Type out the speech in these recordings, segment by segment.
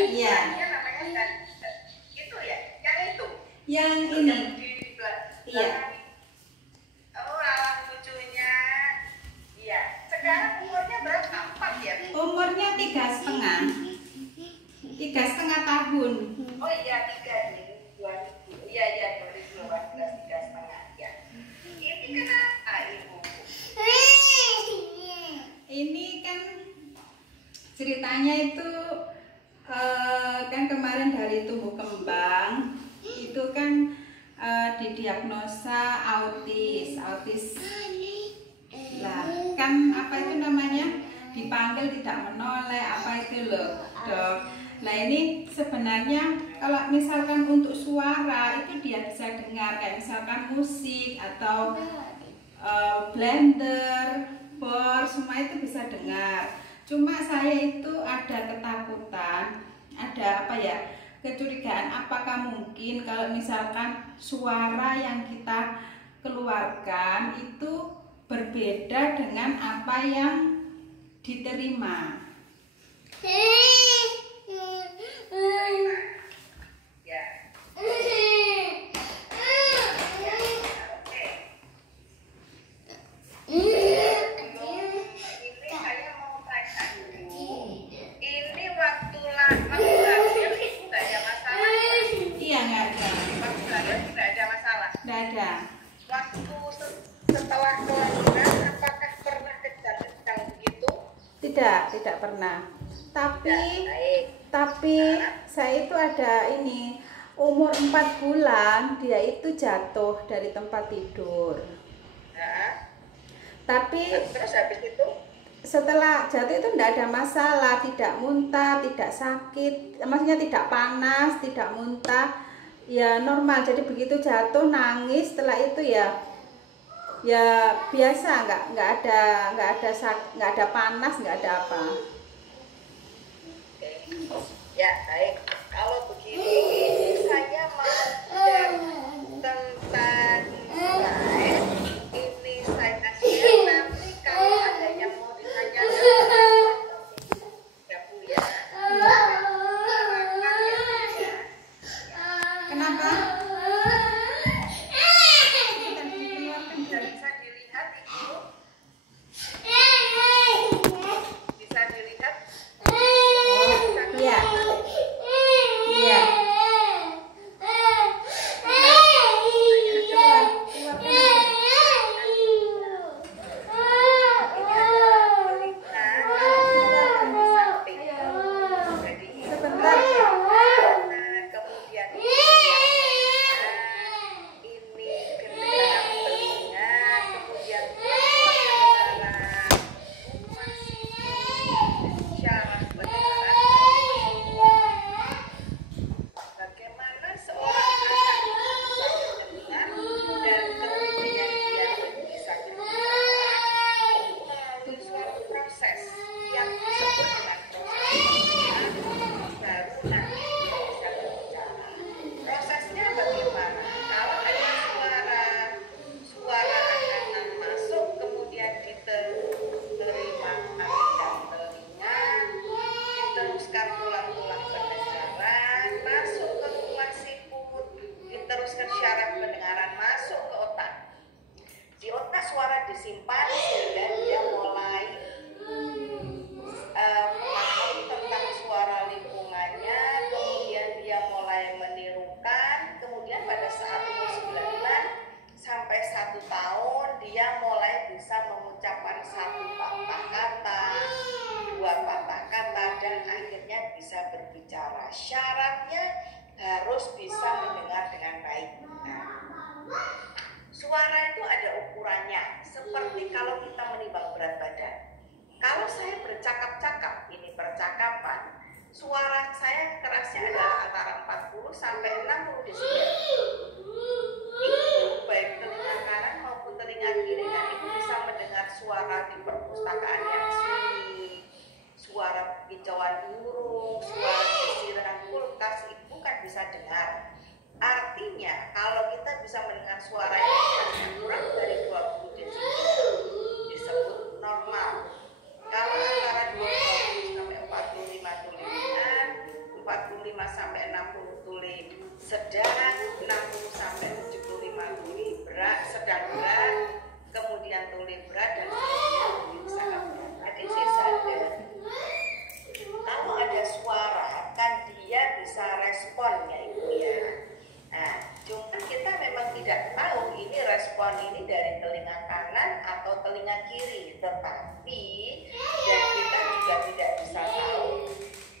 Iya. namanya Stan. Itu ya, yang itu. Yang ini. Iya. Oh, alat lucunya. Iya. Sekarang umurnya berapa? 4 ya? Umurnya 3,5. 3,5 tahun. Oh iya, 3 nih. 2000. Iya, 2018 3,5 ya. Ini kenapa Ibu? Ini kan ceritanya itu kan kemarin dari tumbuh kembang itu kan didiagnosa autis. Lah kan apa itu namanya, dipanggil tidak menoleh apa itu loh dok. Nah ini sebenarnya kalau misalkan untuk suara itu dia bisa dengar kayak misalkan musik atau blender, bor, semua itu bisa dengar. Cuma saya itu ada ketakutan, ada apa ya, kecurigaan apakah mungkin kalau misalkan suara yang kita keluarkan itu berbeda dengan apa yang diterima. Ya. Tidak pernah. Tapi saya itu ada ini, umur 4 bulan dia itu jatuh dari tempat tidur. Tapi terus habis itu setelah jatuh itu tidak ada masalah, tidak muntah, tidak sakit, maksudnya tidak panas, tidak muntah, ya normal. Jadi begitu jatuh nangis, setelah itu ya biasa, nggak ada panas, nggak ada apa. Ya baik, kalau begini saya mau tentang ini saya share, nanti kalau ada yang mau ditanyakan ya Bu ya. Kenapa? Bisa dilihat Ibu? Bisa dilihat? Iya. Iya. Disimpan sehingga dia mulai paham tentang suara lingkungannya, kemudian dia mulai menirukan, kemudian pada saat umur 9 bulan sampai 1 tahun dia mulai bisa mengucapkan 1 patah kata, 2 patah kata, dan akhirnya bisa berbicara. Syaratnya harus bisa mendengar dengan baik. Suara itu ada ukurannya, seperti kalau kita menimbang berat badan. Kalau saya bercakap-cakap, ini percakapan, suara saya kerasnya adalah antara 40 sampai 60 desibel. Itu baik telinga kanan maupun telinga kiri kan itu bisa mendengar suara di perpustakaan yang sunyi, suara kicauan burung, suara desiran kulkas, itu kan bisa dengar. Artinya kalau kita bisa mendengar suara yang kurang dari 20 desibel disebut normal. Kalau antara 20 sampai 45 tulisan, 40 sedang 60 sampai 75 tuli, berat, sedang berat, kemudian tuli berat, dan kemudian tuli sangat berat. Jadi sadar. Kalau ada suara kan dia bisa respon ya Ibu ya. Nah, cuma kita memang tidak tahu ini respon ini dari telinga kanan atau telinga kiri, tetapi dan kita juga tidak bisa tahu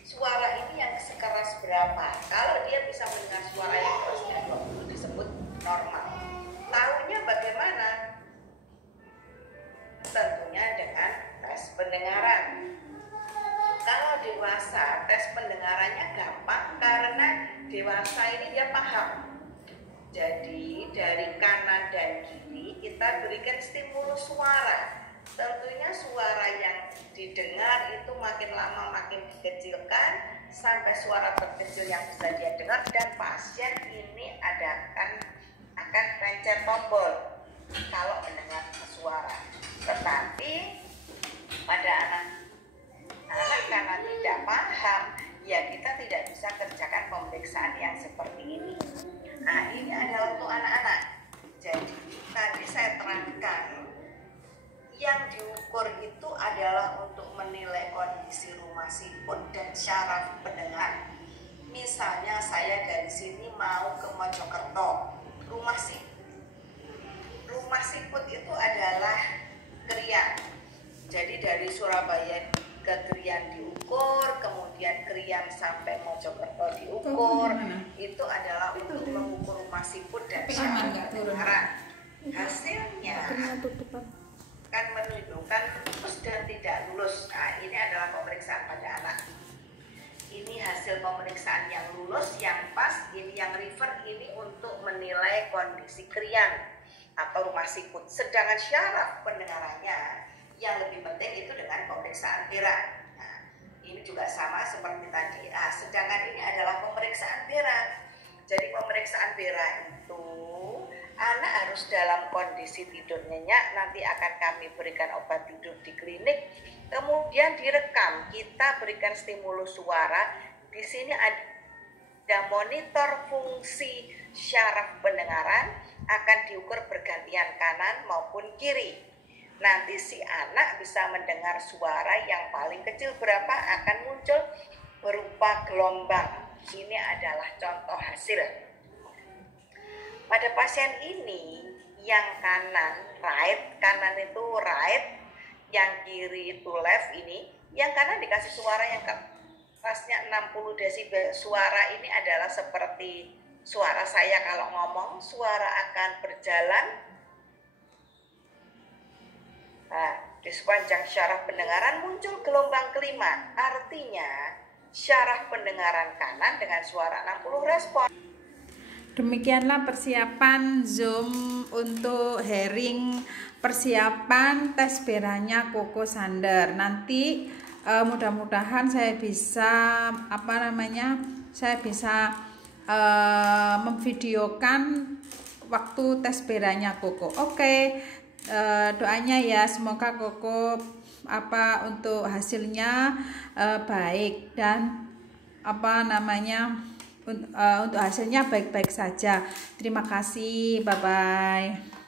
suara ini yang sekeras berapa. Kalau dia bisa mendengar suara yang kerasnya 20 disebut normal. Tahunya bagaimana? Tentunya dengan tes pendengaran. Kalau dewasa, tes pendengarannya gampang karena dewasa ini dia paham. Jadi dari kanan dan kiri kita berikan stimulus suara. Tentunya suara yang didengar itu makin lama makin dikecilkan sampai suara terkecil yang bisa dia dengar, dan pasien ini akan pencet tombol kalau mendengar suara. Tetapi pada anak karena tidak paham, ya kita tidak bisa kerjakan pemeriksaan yang seperti ini. Nah, ini adalah untuk anak-anak. Jadi tadi saya terangkan yang diukur itu adalah untuk menilai kondisi rumah siput dan syaraf pendengar. Misalnya saya dari sini mau ke Mojokerto, rumah siput itu adalah Krian. Jadi dari Surabaya ke Krian diukur, kemudian Krian sampai Mojokerto diukur. Itu adalah untuk mengukur rumah siput dan syaraf pendengaran. Hasilnya kan menunjukkan lulus dan tidak lulus. Nah, ini adalah pemeriksaan pada anak. Ini hasil pemeriksaan yang lulus, yang pas. Ini yang refer, ini untuk menilai kondisi Krian atau rumah siput. Sedangkan syaraf pendengarannya yang lebih penting itu dengan pemeriksaan Vera. Nah, ini juga sama seperti tadi. Sedangkan ini adalah pemeriksaan Vera. Jadi pemeriksaan Vera itu anak harus dalam kondisi tidur nyenyak. Nanti akan kami berikan obat tidur di klinik. Kemudian direkam, kita berikan stimulus suara. Di sini ada monitor fungsi syaraf pendengaran, akan diukur bergantian kanan maupun kiri. Nanti si anak bisa mendengar suara yang paling kecil berapa, akan muncul berupa gelombang. Ini adalah contoh hasil. Pada pasien ini yang kanan right, kanan itu right, yang kiri itu left ini, yang kanan dikasih suara yang kerasnya 60 desibel. Suara ini adalah seperti suara saya kalau ngomong, suara akan berjalan. Nah, di sepanjang syaraf pendengaran muncul gelombang kelima, artinya syaraf pendengaran kanan dengan suara 60 respon. Demikianlah persiapan Zoom untuk hearing, persiapan tes Veranya Koko Sander. Nanti mudah-mudahan saya bisa memvideokan waktu tes Veranya Koko. Oke. Doanya ya semoga Koko untuk hasilnya baik dan untuk hasilnya baik-baik saja. Terima kasih, bye-bye.